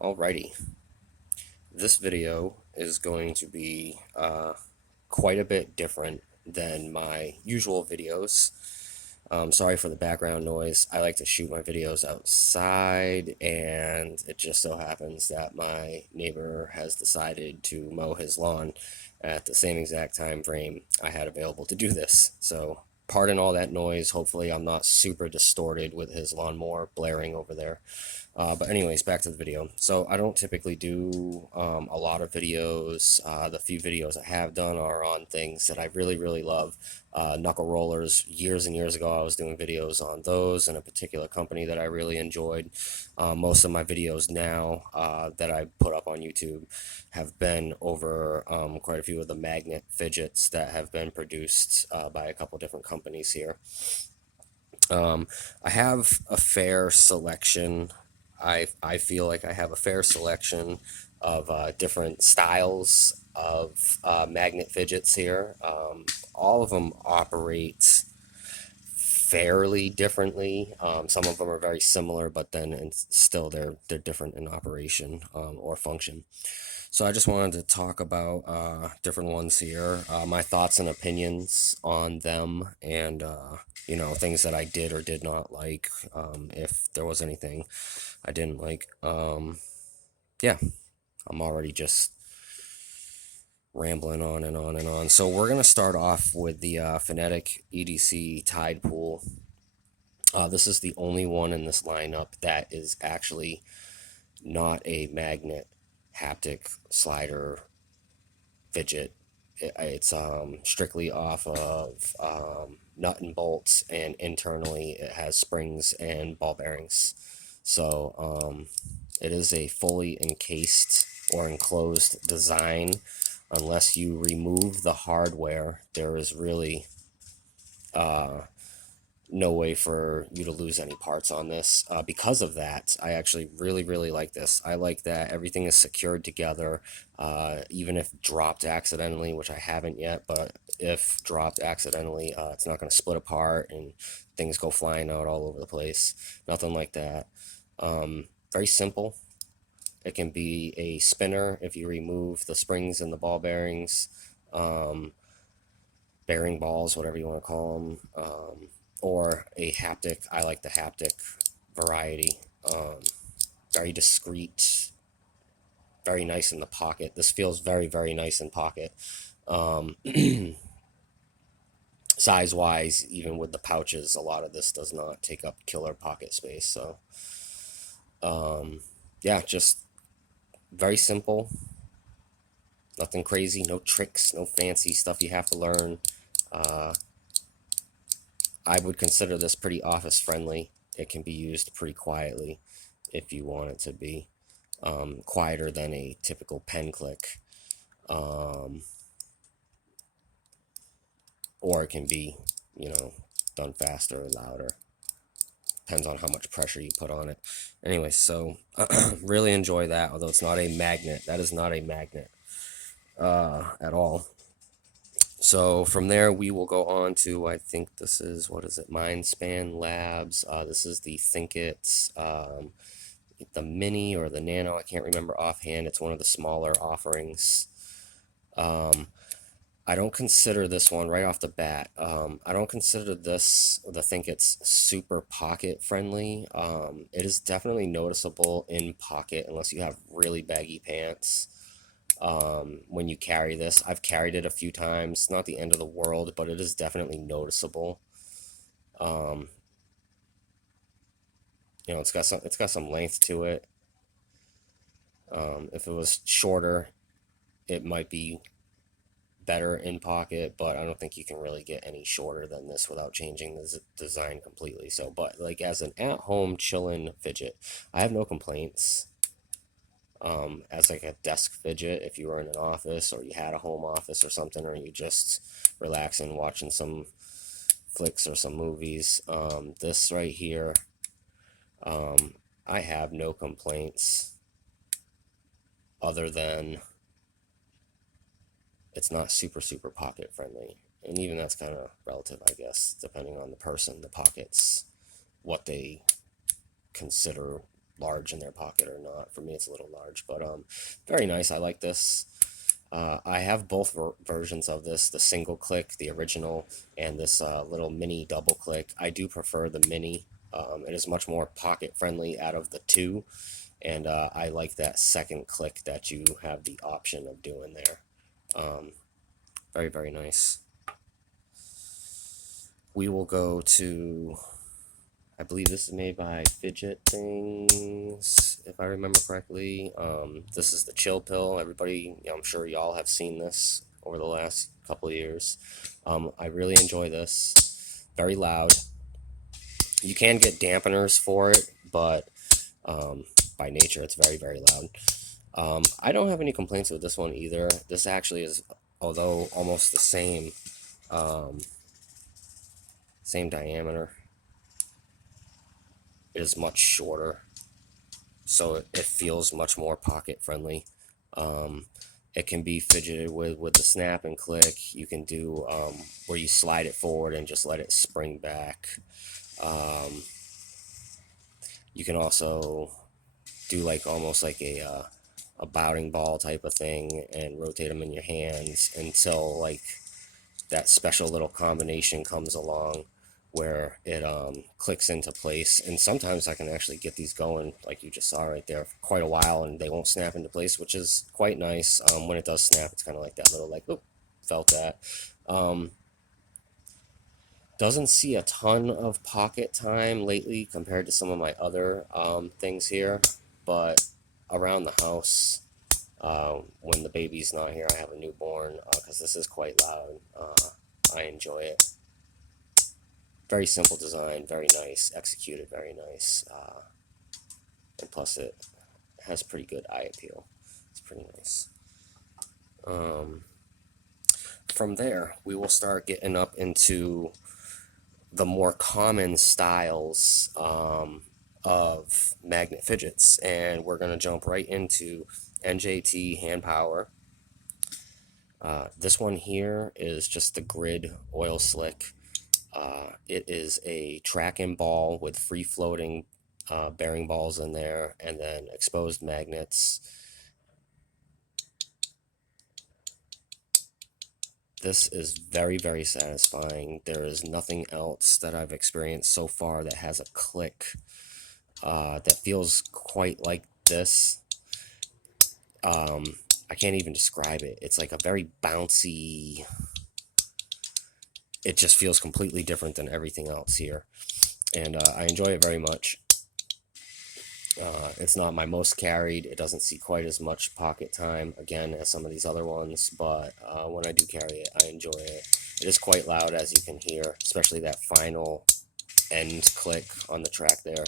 Alrighty, this video is going to be quite a bit different than my usual videos. Sorry for the background noise. I like to shoot my videos outside, and it just so happens that my neighbor has decided to mow his lawn at the same exact time frame I had available to do this. So, pardon all that noise. Hopefully, I'm not super distorted with his lawnmower blaring over there. But anyways, back to the video. So I don't typically do a lot of videos. The few videos I have done are on things that I really love. Knuckle rollers. Years and years ago, I was doing videos on those and a particular company that I really enjoyed. Most of my videos now that I put up on YouTube have been over quite a few of the magnet fidgets that have been produced by a couple different companies here. I have a fair selection. I feel like I have a fair selection of different styles of magnet fidgets here. All of them operate fairly differently. Some of them are very similar, but then and still they're different in operation or function. So I just wanted to talk about different ones here, my thoughts and opinions on them, and things that I did or did not like, if there was anything I didn't like. Yeah, I'm already just rambling on and on and on. So we're gonna start off with the Finetic EDC tidepool. This is the only one in this lineup that is actually not a magnet haptic slider fidget. It's strictly off of nut and bolts, and internally it has springs and ball bearings. So it is a fully encased or enclosed design. Unless you remove the hardware, there is really no way for you to lose any parts on this. Because of that, I actually really like this. I like that everything is secured together, even if dropped accidentally, which I haven't yet, but if dropped accidentally, it's not going to split apart and things go flying out all over the place. Nothing like that. Very simple. It can be a spinner if you remove the springs and the ball bearings, bearing balls, whatever you want to call them, or a haptic. I like the haptic variety. Very discreet, very nice in the pocket. This feels very nice in pocket. Size wise, even with the pouches, a lot of this does not take up killer pocket space. So, yeah, just very simple. Nothing crazy, no tricks, no fancy stuff you have to learn. I would consider this pretty office friendly. It can be used pretty quietly if you want it to be. Quieter than a typical pen click. Or it can be, done faster or louder. Depends on how much pressure you put on it. Anyway, so really enjoy that, although it's not a magnet. That is not a magnet at all. So from there, we will go on to, I think this is, what is it, Mindspan Labs. This is the thinkits, the mini or the nano, I can't remember offhand. It's one of the smaller offerings. I don't consider this one right off the bat. I don't consider this, the thinkits, super pocket friendly. It is definitely noticeable in pocket unless you have really baggy pants. When you carry this, I've carried it a few times. Not the end of the world, but it is definitely noticeable. It's got some length to it. If it was shorter, it might be better in pocket, but I don't think you can really get any shorter than this without changing the design completely. So, but like as an at-home chillin' fidget, I have no complaints. As like a desk fidget, if you were in an office or you had a home office or something, or you just relaxing watching some flicks or some movies, this right here, I have no complaints other than it's not super pocket friendly, and even that's kind of relative, I guess, depending on the person, the pockets, what they consider large in their pocket or not. For me, it's a little large, but very nice. I like this. I have both versions of this, the single click, the original, and this little mini double click. I do prefer the mini. It is much more pocket friendly out of the two, and I like that second click that you have the option of doing there. Very, very nice. We will go to, I believe this is made by Fidget Things, if I remember correctly. This is the chillpill. Everybody, I'm sure y'all have seen this over the last couple of years. I really enjoy this. Very loud. You can get dampeners for it, but by nature it's very, very loud. I don't have any complaints with this one either. This actually is, although almost the same diameter, it is much shorter, so it feels much more pocket friendly. It can be fidgeted with the snap and click. You can do where you slide it forward and just let it spring back. You can also do like almost like a bowling ball type of thing and rotate them in your hands until like that special little combination comes along where it clicks into place. And sometimes I can actually get these going, like you just saw right there, for quite a while, and they won't snap into place, which is quite nice. When it does snap, it's kind of like that little like, oop, felt that. Doesn't see a ton of pocket time lately compared to some of my other things here, but around the house, when the baby's not here, I have a newborn, because this is quite loud. I enjoy it. Very simple design, very nice, executed very nice, and plus it has pretty good eye appeal. It's pretty nice. From there, we will start getting up into the more common styles of magnet fidgets, and we're going to jump right into NJT Handpower. This one here is just the grid oil slick. It is a track-in ball with free-floating bearing balls in there, and then exposed magnets. This is very, very satisfying. There is nothing else that I've experienced so far that has a click that feels quite like this. I can't even describe it. It's like a very bouncy... It just feels completely different than everything else here. And I enjoy it very much. It's not my most carried. It doesn't see quite as much pocket time, again, as some of these other ones. But when I do carry it, I enjoy it. It is quite loud, as you can hear, especially that final end click on the track there.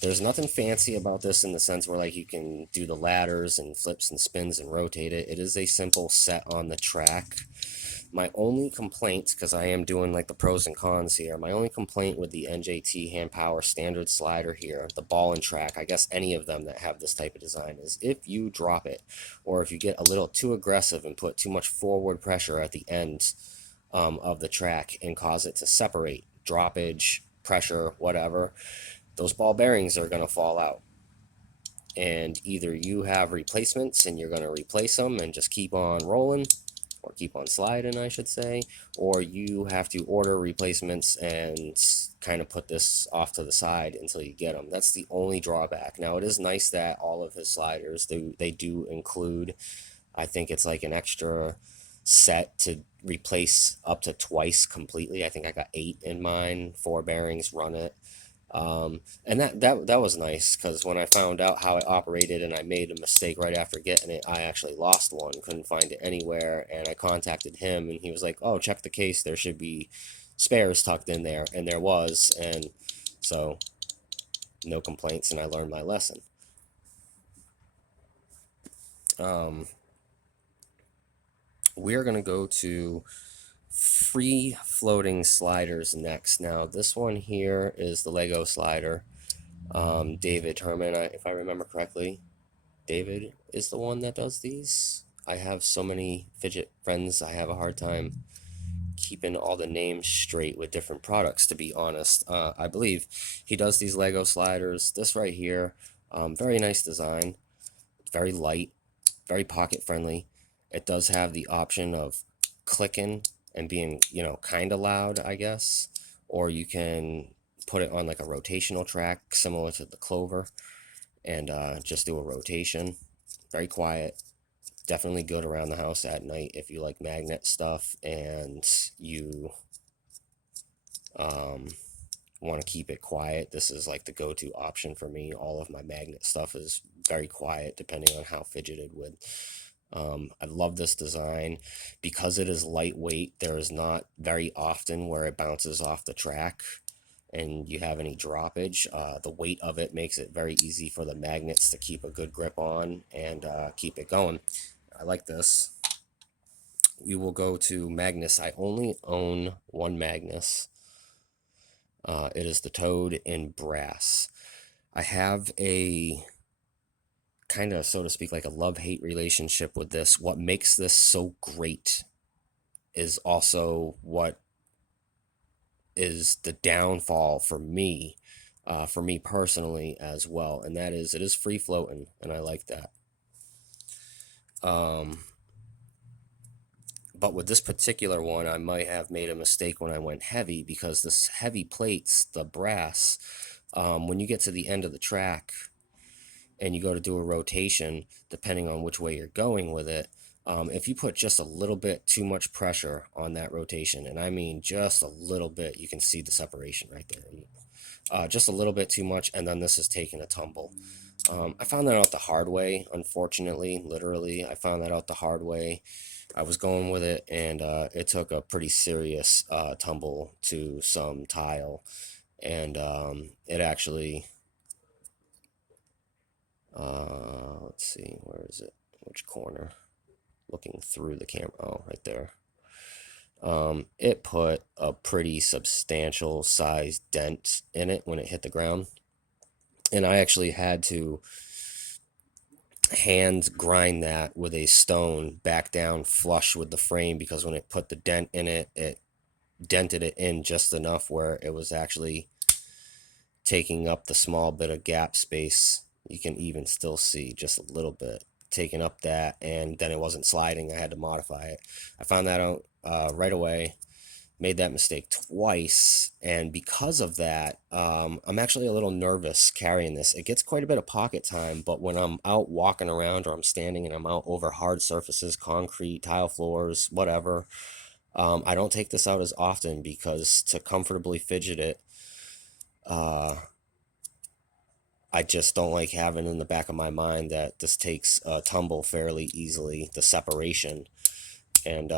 There's nothing fancy about this in the sense where like you can do the ladders and flips and spins and rotate it. It is a simple set on the track. My only complaint, because I am doing like the pros and cons here, my only complaint with the NJT Handpower standard slider here, the ball and track, I guess any of them that have this type of design, is if you drop it, or if you get a little too aggressive and put too much forward pressure at the end of the track and cause it to separate, droppage, pressure, whatever, those ball bearings are going to fall out. And either you have replacements and you're going to replace them and just keep on rolling, or keep on sliding, I should say, or you have to order replacements and kind of put this off to the side until you get them. That's the only drawback. Now, it is nice that all of his sliders, they do include, I think it's like an extra set to replace up to twice completely. I think I got 8 in mine, 4 bearings run it. And that was nice, because when I found out how it operated and I made a mistake right after getting it, I actually lost one, couldn't find it anywhere, and I contacted him, and he was like, oh, check the case, there should be spares tucked in there, and there was, and so no complaints, and I learned my lesson. We're going to go to free floating sliders next. Now this one here is the Lego slider. David Turman, if I remember correctly, David is the one that does these. I have so many fidget friends, I have a hard time keeping all the names straight with different products, to be honest. I believe he does these Lego sliders. This right here, very nice design, very light, very pocket friendly. It does have the option of clicking and being, kind of loud, I guess, or you can put it on like a rotational track similar to the clover and just do a rotation. Very quiet. Definitely good around the house at night if you like magnet stuff and you want to keep it quiet. This is like the go-to option for me. All of my magnet stuff is very quiet depending on how fidgeted with. I love this design because it is lightweight. There is not very often where it bounces off the track and you have any droppage. The weight of it makes it very easy for the magnets to keep a good grip on and keep it going. I like this. We will go to Magnus. I only own one Magnus. It is the Toad in brass. I have a kind of, so to speak, like a love-hate relationship with this. What makes this so great is also what is the downfall for me personally as well, and that is it is free floating, and I like that. But with this particular one, I might have made a mistake when I went heavy, because this heavy plates, the brass, when you get to the end of the track and you go to do a rotation, depending on which way you're going with it, if you put just a little bit too much pressure on that rotation, and I mean just a little bit, you can see the separation right there. Just a little bit too much, and then this is taking a tumble. I found that out the hard way, unfortunately, literally. I found that out the hard way. I was going with it, and it took a pretty serious tumble to some tile, and it actually, let's see, where is it? Which corner? Looking through the camera, oh, right there. It put a pretty substantial sized dent in it when it hit the ground, and I actually had to hand grind that with a stone back down flush with the frame, because when it put the dent in it, it dented it in just enough where it was actually taking up the small bit of gap space. You can even still see just a little bit taking up that, and then it wasn't sliding. I had to modify it. I found that out right away. Made that mistake twice, and because of that, I'm actually a little nervous carrying this. It gets quite a bit of pocket time, but when I'm out walking around, or I'm standing and I'm out over hard surfaces, concrete, tile floors, whatever, I don't take this out as often, because to comfortably fidget it, I just don't like having in the back of my mind that this takes a tumble fairly easily, the separation, and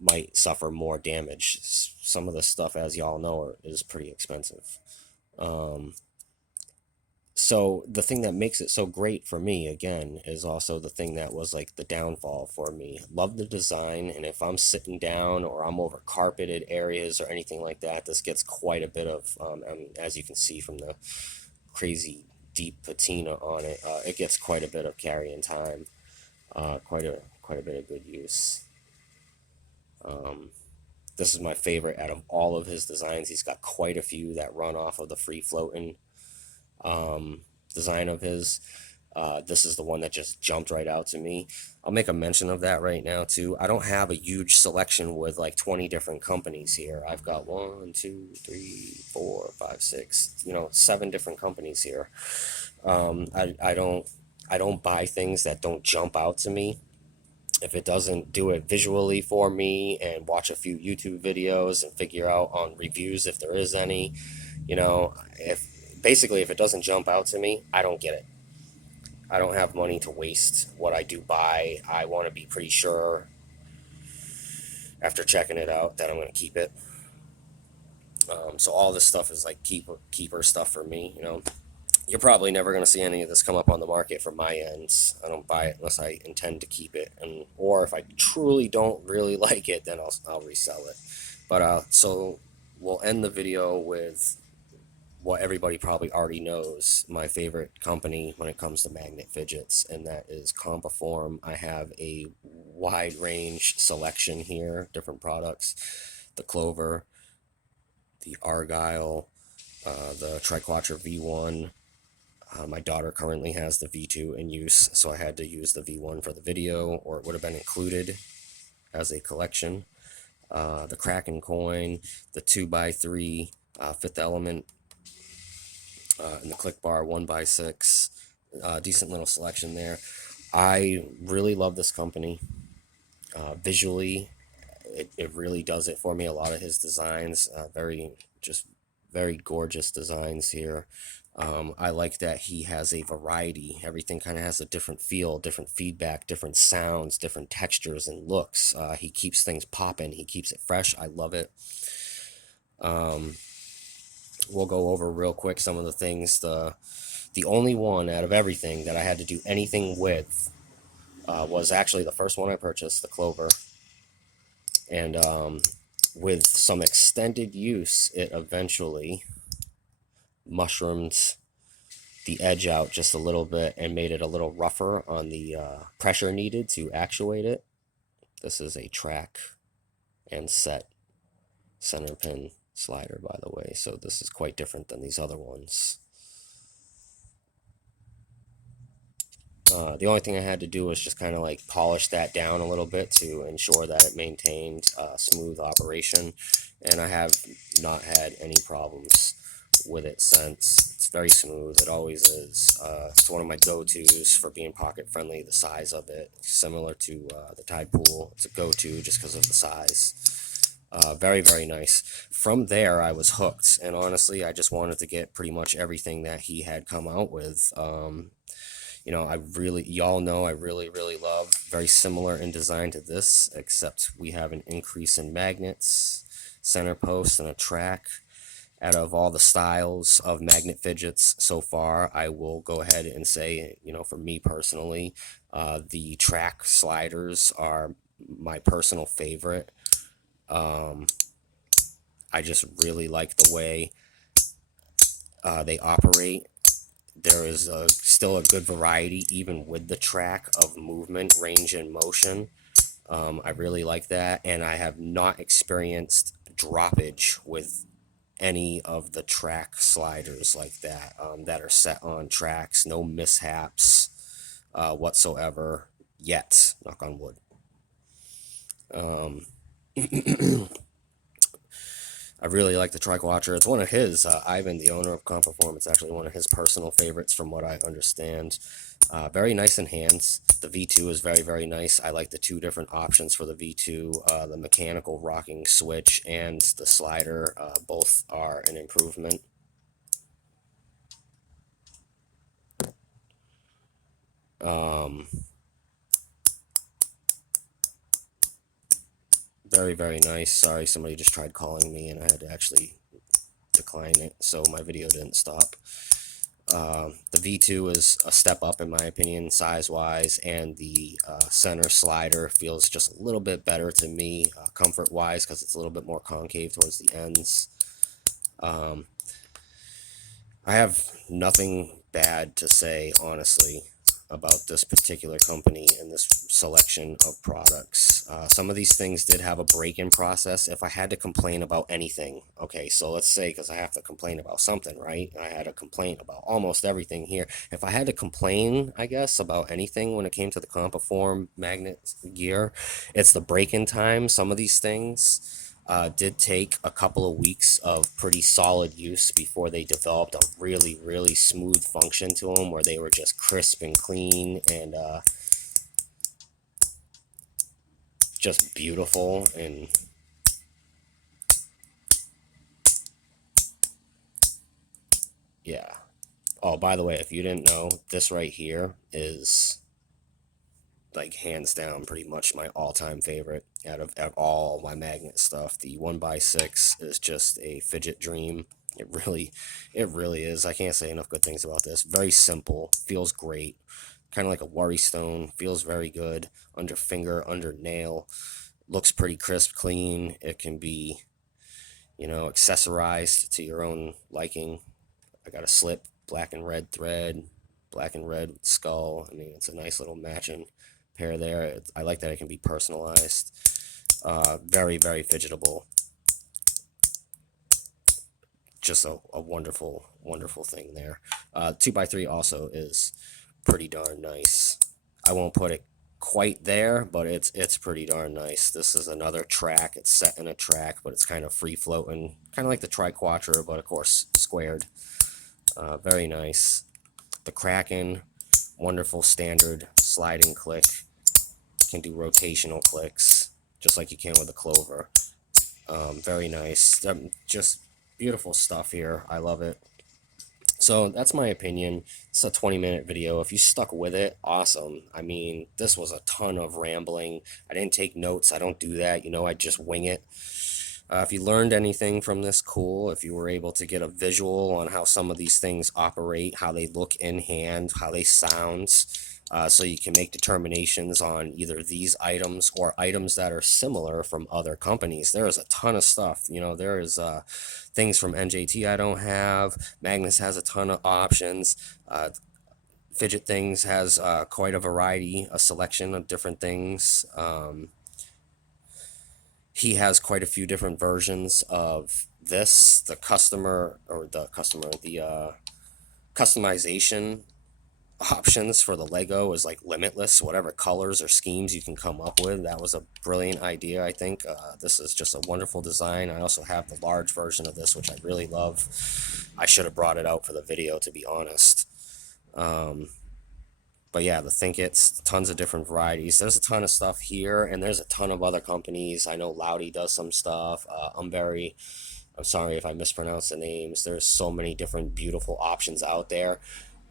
might suffer more damage. Some of this stuff, as y'all know, is pretty expensive. So the thing that makes it so great for me, again, is also the thing that was like the downfall for me. Love the design, and if I'm sitting down or I'm over carpeted areas or anything like that, this gets quite a bit of, as you can see from the crazy deep patina on it, it gets quite a bit of carrying time, quite a bit of good use. This is my favorite out of all of his designs. He's got quite a few that run off of the free floating design of his. This is the one that just jumped right out to me. I'll make a mention of that right now too. I don't have a huge selection with like 20 different companies here. I've got 1, 2, 3, 4, 5, 6, 7 different companies here. I don't buy things that don't jump out to me. If it doesn't do it visually for me, and watch a few YouTube videos and figure out on reviews if there is any, if it doesn't jump out to me, I don't get it. I don't have money to waste what I do buy. I want to be pretty sure after checking it out that I'm going to keep it. So all this stuff is like keeper stuff for me, You're probably never going to see any of this come up on the market from my ends. I don't buy it unless I intend to keep it, or if I truly don't really like it, then I'll resell it. But so we'll end the video with what everybody probably already knows, my favorite company when it comes to magnet fidgets, and that is CompoForm. I have a wide range selection here, different products. the Clover, the Argyle, the Triquatra V1. My daughter currently has the V2 in use, so I had to use the V1 for the video, or it would have been included as a collection. The Kraken coin, the 2x3 Fifth Element, and the click bar 1x6. Decent little selection there. I really love this company. Visually, it really does it for me. A lot of his designs, very gorgeous designs here. I like that he has a variety. Everything kind of has a different feel, different feedback, different sounds, different textures and looks. He keeps things popping. He keeps it fresh. I love it. We'll go over real quick some of the things. The only one out of everything that I had to do anything with was actually the first one I purchased, the Clover. And with some extended use, it eventually mushroomed the edge out just a little bit and made it a little rougher on the pressure needed to actuate it. This is a track and set center pin slider, by the way, so this is quite different than these other ones. The only thing I had to do was just kind of like polish that down a little bit to ensure that it maintained smooth operation, and I have not had any problems with it since. It's very smooth. It always is. It's one of my go-tos for being pocket friendly. The size of it, similar to the tidepool, it's a go-to just because of the size. Very, very nice. From there, I was hooked, and honestly, I just wanted to get pretty much everything that he had come out with. You know, y'all know I really, really love, very similar in design to this, except we have an increase in magnets, center posts, and a track. Out of all the styles of magnet fidgets so far, I will go ahead and say, you know, for me personally, the track sliders are my personal favorite. I just really like the way they operate. There is still a good variety, even with the track, of movement, range, and motion. I really like that, and I have not experienced droppage with any of the track sliders like that that are set on tracks. No mishaps whatsoever yet, knock on wood. I really like the Trike Watcher. It's one of his, Ivan, the owner of CompoForm. It's actually one of his personal favorites from what I understand. Very nice in hands. The V2 is very, very nice. I like the two different options for the V2. The mechanical rocking switch and the slider, both are an improvement. Very, very nice. Sorry, somebody just tried calling me and I had to actually decline it, so my video didn't stop. The V2 is a step up in my opinion, size-wise, and the center slider feels just a little bit better to me, comfort-wise, because it's a little bit more concave towards the ends. I have nothing bad to say, honestly, about this particular company and this selection of products. Some of these things did have a break-in process. If I had to complain about anything, okay, so let's say, because I have to complain about something, right? I had a complaint about almost everything here. If I had to complain, I guess, about anything when it came to the CompoForm magnet gear, it's the break-in time. Some of these things did take a couple of weeks of pretty solid use before they developed a really, really smooth function to them, where they were just crisp and clean and just beautiful. And yeah. Oh, by the way, if you didn't know, this right here is like hands down pretty much my all-time favorite out of all my magnet stuff. The 1x6 is just a fidget dream. It really is. I can't say enough good things about this. Very simple, feels great, kind of like a worry stone, feels very good under finger, under nail, looks pretty crisp, clean. It can be, you know, accessorized to your own liking. I got a slip, black and red thread, black and red skull. I mean, it's a nice little matching pair there. I like that it can be personalized. Very, very fidgetable. just a wonderful, wonderful thing there. 2x3 also is pretty darn nice. I won't put it quite there, but it's pretty darn nice. This is another track. It's set in a track, but it's kind of free floating, kind of like the triquatre, but of course squared. Very nice. The Kraken, wonderful standard sliding click. You can do rotational clicks just like you can with the clover. Very nice. Just beautiful stuff here. I love it. So that's my opinion. It's a 20-minute video. If you stuck with it, awesome. I mean, this was a ton of rambling. I didn't take notes. I don't do that. I just wing it. If you learned anything from this, cool. If you were able to get a visual on how some of these things operate, how they look in hand, how they sound, so you can make determinations on either these items or items that are similar from other companies. There is a ton of stuff. There is things from NJT I don't have. Magnus has a ton of options. Fidget Things has quite a variety, a selection of different things. He has quite a few different versions of this. The customization options for the Lego is like limitless. Whatever colors or schemes you can come up with. That was a brilliant idea, I think. This is just a wonderful design. I also have the large version of this, which I really love. I should have brought it out for the video, to be honest. But yeah, the thinkits, tons of different varieties. There's a ton of stuff here, and there's a ton of other companies. I know Loudy does some stuff. I'm sorry if I mispronounce the names. There's so many different beautiful options out there.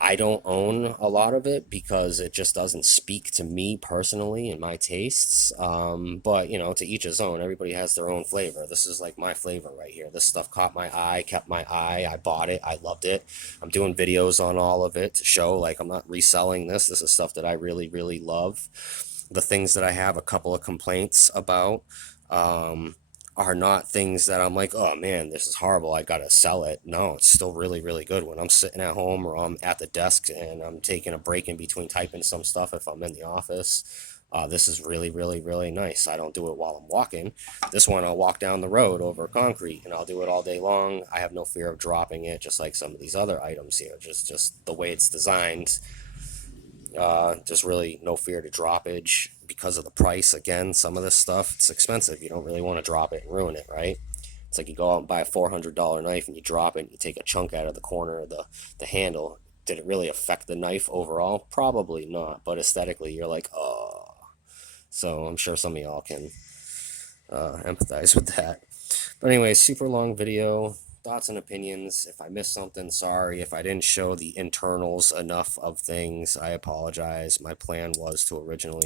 I don't own a lot of it because it just doesn't speak to me personally and my tastes. But, to each his own. Everybody has their own flavor. This is like my flavor right here. This stuff caught my eye, kept my eye. I bought it. I loved it. I'm doing videos on all of it to show, like, I'm not reselling this. This is stuff that I really, really love. The things that I have a couple of complaints about, are not things that I'm like, oh man, this is horrible, I gotta sell it. No, it's still really, really good. When I'm sitting at home or I'm at the desk and I'm taking a break in between typing some stuff, if I'm in the office, this is really, really, really nice. I don't do it while I'm walking. This one, I'll walk down the road over concrete and I'll do it all day long. I have no fear of dropping it, just like some of these other items here. Just the way it's designed. Just really no fear to droppage because of the price. Again, some of this stuff, it's expensive. You don't really want to drop it and ruin it, right? It's like you go out and buy a $400 knife and you drop it and you take a chunk out of the corner of the handle. Did it really affect the knife overall? Probably not, but aesthetically you're like, oh. So I'm sure some of y'all can empathize with that. But anyway, super long video. Thoughts and opinions. If I missed something, sorry. If I didn't show the internals enough of things, I apologize. My plan was to originally